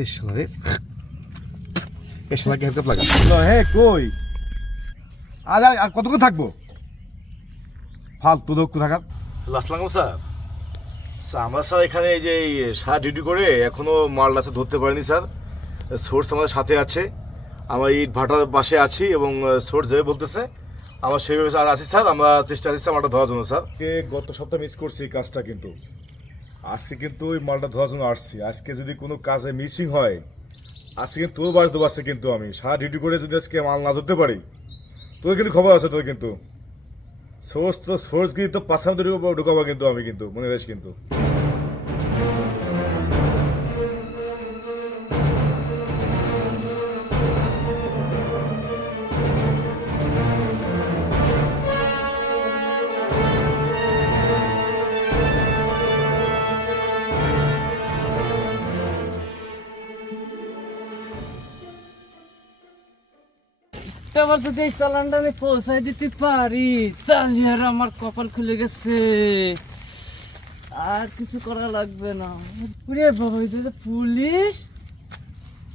এই শালারে এই শালাকে হেলকাপ লাগা হে কই আর কতক্ষণ থাকবো ফালতু লোক থাকার আসসালামু স্যার আমরা স্যার এখানে এই যে সারা ডিউটি করে এখনো মালটা ধরতে পারিনি স্যার। সোর্স আমাদের সাথে আছে, আমরা ইট ভাটার পাশে আছি এবং সোর্স যাবে বলতেছে, আমরা সেইভাবে আছি স্যার। আমরা চেষ্টা করছি মালটা ধরার জন্য স্যার। গত সপ্তাহে মিস করছি কাজটা, কিন্তু আজকে কিন্তু ওই মালটা ধরার জন্য আসছি। আজকে যদি কোনো কাজে মিসিং হয় আজকে কিন্তু তোর বাড়িতে পারছে, কিন্তু আমি সারা ডিউটি করে যদি আজকে মাল না ধরতে পারি তোদের কিন্তু খবর আছে। তোর কিন্তু সোর্স গিয়ে তো পাঁচ ঢুকাবো কিন্তু আমি, কিন্তু মনে রাখিস কিন্তু। আবার যদি এই চালানটা আমি পৌঁছাই দিতে পারি তাহলে আর আমার কপাল খুলে গেছে, আর কিছু করা লাগবে না। ওরে বাবা, এই যে পুলিশ,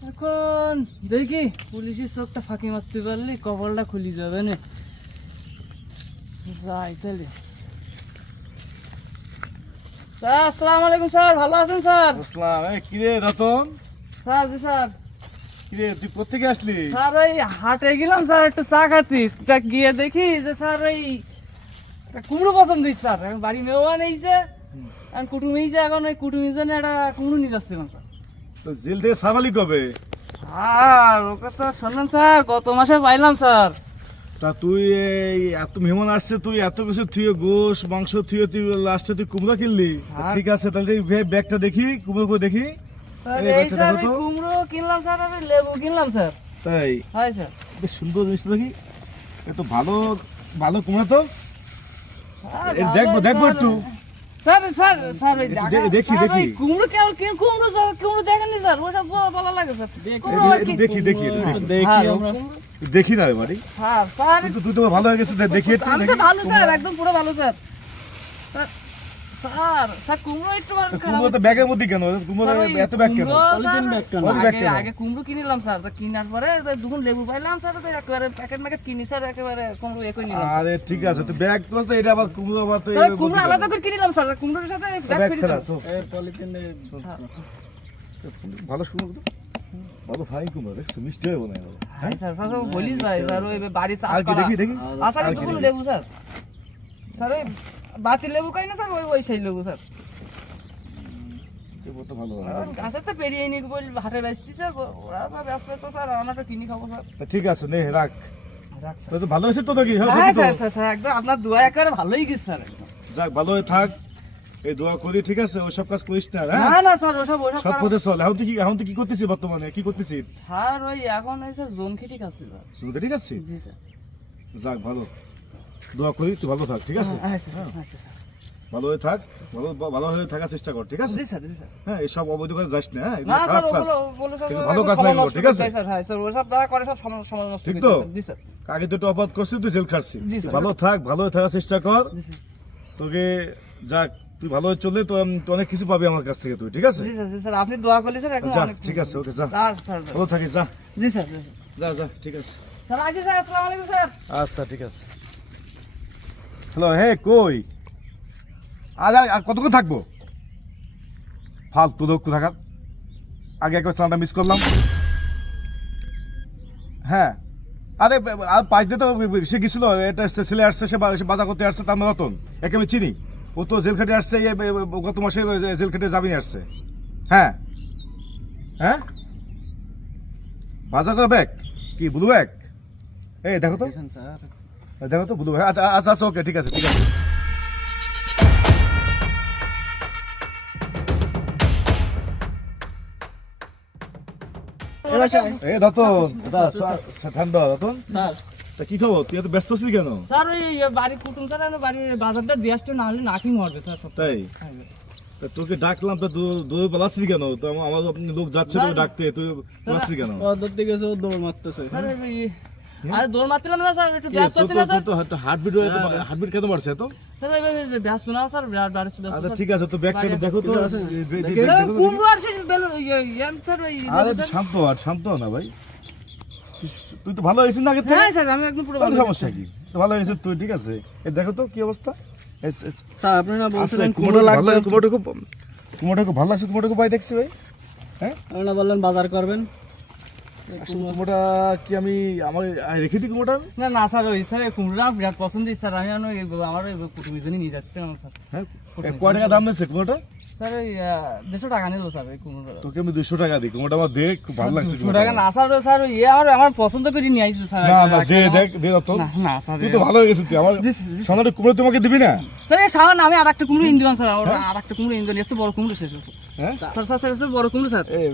এখন দেখি পুলিশের চোখটা ফাঁকি মারতে পারলে কপালটা খুলে যাবে না। যাই তাহলে। স্যার আসসালামু আলাইকুম স্যার, ভালো আছেন স্যার? আসসালাম। কি রে রতন? স্যার জি স্যার। কি রে তুই কোথেকে আসলি? স্যার ওই হাটে গেলাম স্যার একটু চা খাতি, তা গিয়ে দেখি যে স্যার ওই কুমড়ো পছন্দ হয়েছে স্যার। এখন বাড়ি মেহমান এইছে, এখন কুটুম এইছে, এখন ওই কুটুম জন্য একটা কুমড়ো নিয়ে যাচ্ছিলাম স্যার। তো জেল থেকে সাবালি কবে? স্যার ও কথা শোনেন স্যার, গত মাসে পাইলাম স্যার। তা তুই এই এত মেহমান আসছে, তুই এত কিছু থুয়ে গোশ মাংস থুয়ে তুই লাস্টে তুই কুমড়া কিনলি? ঠিক আছে, তাহলে এই ব্যাগটা দেখি, কুমড়ো করে দেখি। স্যার এই এই ব্যাগটা স্যার দেখো তো। কুমড়ো কিনলাম স্যার, আর লেবু কিনলাম স্যার। তাই? হয় স্যার। বেশ সুন্দর জিনিস দেখি, এত ভালো ভালো কুমড়া তো। স্যার, এই দেখবো ভালো দেখবো স্যার। একটু। স্যার স্যার স্যার ওই দেখি, স্যার, দেখি। ওই কুমড়ো কেমন কুমড়ো কুমড়ো দেখেননি স্যার? ওটা ভালো লাগে স্যার। কুমড়ো আর কি- দেখি দেখি হ্যাঁ, দেখি না রে বাড়ি। স্যার স্যার কিন্তু তুই তো ভালো হয়ে গেছে, দেখি একটু আমি দেখি। স্যার ভালো স্যার, একদম পুরো ভালো স্যার। স্যার স্যার কুমড়ো একটু আর খারাপ। কুমড়ো তো ব্যাগের মধ্যে কেন? কুমড়ো স্যার, ওই এত ব্যাগ কেন? কুমড়ো স্যার, কত ব্যাগ আগে কেন? আগে কুমড়ো কিনলাম স্যার, তো কিনার পরে দুগুণ লেবু পাইলাম স্যার, তো একেবারে প্যাকেট ম্যাকেট কিনি স্যার, একেবারে কুমড়ো এ করে নিলাম স্যার। আরে ঠিক আছে, তো ব্যাগ তো এটা আবার কুমড়ো আবার তো স্যার, কুমড়ো আলাদা করে কিনিলাম স্যার, কুমড়োর সাথে ব্যাগ ব্যাগ ফ্রি ফেলা দিলাম। তো ভালো কুমড়ো তো ভালো ফাইন কুমড়ো দেখছো, মিষ্টি হবে না? হ্যাঁ স্যার, স্যার বলিস ভাই স্যার, ওই বাড়ি চাষ আর কি করা। দেখি দেখি আচ্ছা এই দুগুণ লেবু স্যার, স্যার ওই বাতি লেবু খাই না স্যার, ওই ওই সেই লেবু স্যার। তো ভালো গাছের তো পেরিয়ে নি বল হাটে বেচতিছে, ওরা তো ব্যস্ত তো স্যার, আমরা তো কিনি খাবো স্যার। ঠিক আছে, নে রাখ। যাক স্যার। তো ভালো হয়েছে তো নাকি? হ্যাঁ হ্যাঁ সত্যি তো? স্যার স্যার স্যার, একদম আপনার দোয়া একেবারে ভালোই গেছে স্যার। যাক, ভালো হয়ে থাক, এই দোয়া করি। ঠিক আছে, ওসব কাজ করিস না। না হ্যাঁ, না স্যার, ওসব ওসব সব করা- পথে চল। এখন তুই কি করতেছিস বর্তমানে? কি করতেছিস? স্যার ওই এখন ওই স্যার জোন খেটি খাচ্ছি স্যার। শুরুতে ঠিক আছে? জি স্যার। যাক, ভালো, দোয়া করি তুই ভালো থাক। ঠিক আছে, হ্যাঁ স্যার, হ্যাঁ স্যার। ভালো হয়ে থাক, ভালো হয়ে থাকার চেষ্টা কর। ঠিক আছে? জি স্যার, জি স্যার। হ্যাঁ, এইসব অবৈধ কাজ যাস না। হ্যাঁ, এগুলো না স্যার, খারাপ কাজ। ওগুলো ওগুলো সব কিন্তু ভালো কাজ না এগুলো, ঠিক আছে? স্যার, হ্যাঁ স্যার, ওসব যারা করে সব সমাজ নষ্ট ঠিক করে তো? স্যার। জি স্যার। আগে দুটো অপরাধ করছিস, তুই জেল খাটছিস। জি, তুই স্যার। ভালো থাক, ভালো হয়ে থাকার চেষ্টা কর। জি স্যার। তোকে যাক, তুই ভালো হয়ে চললে তো তুই অনেক কিছু পাবি আমার কাছ থেকে তুই। ঠিক আছে? জি স্যার, জি স্যার, আপনি দোয়া করলে স্যার এখন যা, অনেক ঠিক আছে, ওকে যা, স্যার। ভালো থাকিস, যা জি স্যার, জি স্যার। যা যা, ঠিক আছে। স্যার আসি স্যার, আসসালামু আলাইকুম স্যার। আচ্ছা, ঠিক আছে। হ্যালো, হে কই আর কতক্ষণ থাকবো? ফালতু লোক থাকার। আগে একবার স্নানটা মিস করলাম। হ্যাঁ, আরে আর পাঁচ দিয়ে তো সে গেছিল, এটা ছেলে আসছে, সে বাজার করতে আসছে, তার নাম রতন, একে আমি চিনি। ও তো জেল খেটে আসছে, গত মাসে জেল খেটে জামিনে আসছে। হ্যাঁ হ্যাঁ, বাজার করা ব্যাগ কি ব্লু ব্যাগ? এই দেখো তো, দেখো তো ব্লু ব্যাগ। আচ্ছা আচ্ছা আচ্ছা, ওকে, ঠিক আছে ঠিক আছে। এই রতন, ঠান্ডা রতন, তা কি খবর? তুই এত ব্যস্ত ছিলি কেন? স্যার ওই বাড়ি কুটুম স্যার, বাড়ির বাজারটা দিয়ে আসতে না হলে নাকি মরবে স্যার সব। তাই? তা তোকে ডাকলাম, তো দৌড় পালাচ্ছিলি কেন? তো আমার লোক যাচ্ছে তো ডাকতে, তুই পালাচ্ছিলি কেন? স্যার ওই আরে দৌড় মারছিলাম না স্যার, একটু ব্যস্ত ছিলাম স্যার। হার্টবিট হার্টবিট কেন বাড়ছে তো? স্যার ব্যস্ত না স্যার, বিরাট ব্যস্ত আচ্ছা স্যার। ঠিক আছে, তো ব্যাগটা একটু দেখো তো। স্যার, কুমড়ো আর সেই স্যার ওই আরে একটু শান্ত হ, শান্ত হ না ভাই। তুই তো ভালো হয়েছিস না আগে থেকে? হ্যাঁ স্যার, আমি একদম পুরো কোনো সমস্যা কি? তো ভালো হয়েছিস তুই, ঠিক আছে। এই দেখো তো কি অবস্থা। স্যার আপনি না বলছিলেন আচ্ছা, কুমড়ো লাগবে, কুমড়োটা খুব ভালো লাগছে, কুমড়োটা খুব ভাই দেখছি ভাই। হ্যাঁ আপনি না বললেন বাজার করবেন। আসলে কুমড়োটা কি আমি আমার রেখে দিই কুমড়োটা আমি? না না স্যার, ওই স্যার কুমড়োটা বিরাট পছন্দ স্যার, আমি আমার ওই কুটুমিজনই নিয়ে যাচ্ছি স্যার। হ্যাঁ কয় টাকা দাম নিচ্ছে কুমড়োটা? স্যার ওই 150 টাকা নিল স্যার ওই কুমড়োটা। তোকে আমি 200 টাকা দিই, কুমড়োটা আমার দেখ খুব ভালো লাগছে। 200 টাকা না স্যার, স্যার ওই আমার পছন্দ করে নিয়ে আসছে স্যার। না না দে দেখ দে তো। না না স্যার, তুই তো ভালো হয়ে গেছিস, তুই আমার সামনে কুমড়ো তোমাকে দিবি না? স্যার এই সামনে আমি আরেকটা কুমড়ো এনে দিলাম স্যার, আরেকটা কুমড়ো এনে দিলাম, একটু বড় কুমড়ো শেষ হয়েছে। হ্যাঁ স্যার স্যার স্যার স্যার, বড় কুমড়ো স্যার। এই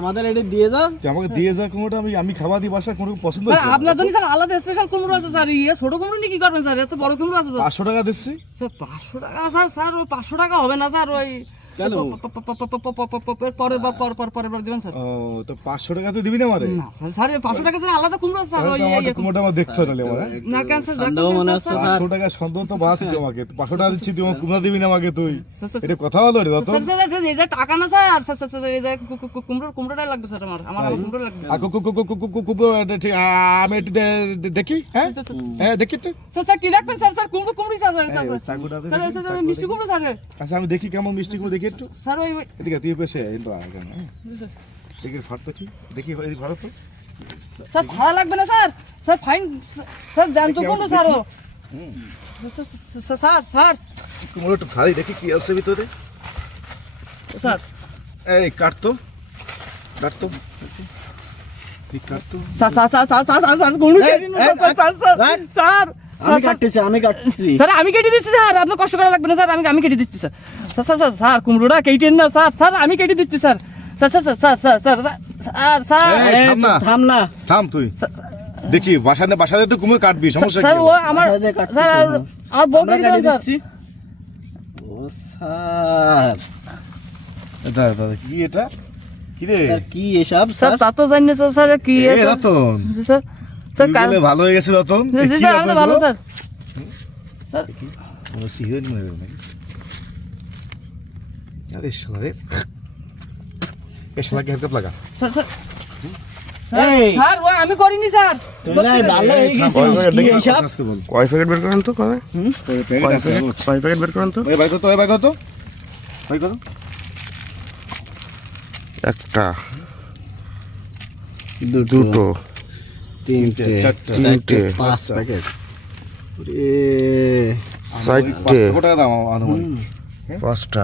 আমাদের এটি দিয়ে যাও। তুই আমাকে দিয়ে যা কুমড়োটা, আমি খাওয়া দিই বাসা, কুমড়ো পছন্দ স্যার হয়েছে। আপনার জন্য স্যার আলাদা স্পেশাল কুমড়ো আছে স্যার, ইয়ে ছোট কুমড়ো নিয়ে কি করবেন স্যার, এত বড় কুমড়ো আছে। 500 টাকা দিচ্ছি। স্যার 500 টাকা স্যার, স্যার ওই 500 টাকা হবে না স্যার, ওই কেন? পরের বার দিবেন স্যার। ও তো 500 টাকা তো দিবি না আমারে? না স্যার, স্যার 500 টাকা স্যার আলাদা কুমড়ো আছে স্যার, তাহলে ওই তো আমাকে কুমড়োটা আমার দেখতে হবে নাহলে আমার, হ্যাঁ? না কেন স্যার, সন্দেহ মনে হচ্ছে স্যার। 500 টাকা সন্দেহ তো বাঁচি তুই আমাকে, 500 টাকা দিচ্ছি তুই আমার কুমড়ো দিবি না আমাকে তুই? স্যার, এটা কথা হলো রে রতন? স্যার স্যার এই যে টাকা না স্যার, স্যার স্যার স্যার এই যে কুমড়োটাই লাগবে স্যার, আমার কুমড়ো লাগবে ঠিক, আমি একটু দেখি, হ্যাঁ হ্যাঁ দেখি একটু। স্যার। স্যার কি দেখবেন স্যার, স্যার কুমড়ো কুমড়োই স্যার, স্যার স্যার এই, চাকুটা দে স্যার, দেখি, স্যার চাকু মিষ্টি দেখি। কুমড়ো স্যার। আচ্ছা আমি দেখি কেমন মিষ্টি কুমড়ো দেখি একটু। স্যার ওই এদিকে তুই পেশে কিন্তু এখানে, হ্যাঁ? দেখি ফাট তো কি দেখি, এই ভালো তো। স্যার ভাড়া লাগবে না স্যার, স্যার ফাইন স্যার, জ্যান্ত কুমড়ো স্যার ও। স্যার স্যার কুমড়ো একটু ভারী, দেখি কি আছে ভিতরে। স্যার এই কাটতো কাটতো এই কাটতো। Sir sir sir sir sir sir কুমড়ো কেটে নিন, স্যার স্যার স্যার স্যার আমি কাটতেছি। স্যার আমি কেটে দিচ্ছি স্যার, আপনার কষ্ট করা লাগবে না স্যার, আমি কেটে দিচ্ছি sir. Sir sir sir sir কুমড়োটা কেটেন না স্যার, স্যার আমি কেটে দিচ্ছি sir. Sir sir sir sir sir sir sir এই, থাম না। থাম না। থাম তুই, দেখি বাসাতে তো কুমড়ো কাটবি, সমস্যা স্যার কি? ও আমার বাসায় যে কাটতে স্যার হবে। আমার বউ আমরা কেটে কেটে দিবেন স্যার। দিচ্ছি। ও স্যার, দাদা কি এটা, কি রে? স্যার কি এসব স্যার স্যার? তা তো জানি না স্যার, স্যার কি এ আছে রতন, জি স্যার, স্যার তুই কাল বলে ভালো হয়ে গেছে রতন। এ জি কি স্যার, আমি তো ব্যাপার ভালো গো? স্যার। স্যার ও সিগারেট মেরে নাকি? আরে শালা রে, এ শালা কি হারকাত লাগা? স্যার স্যার এই, স্যার ও আমি করিনি স্যার। তুই না ভালো হয়ে গেছিস, কি এসব? আস্তে বল। কয় প্যাকেট বের করেন তো কবে প্যাকেট আছে, কয় প্যাকেট বের করেন তো এই ভাই কত, এই ভাই কত, ভাই কত? একটা দুটো, তিনটে চারটে, তিনটে 5 প্যাকেট। চারটে কত টাকা দাম আনুমানিক? 5টা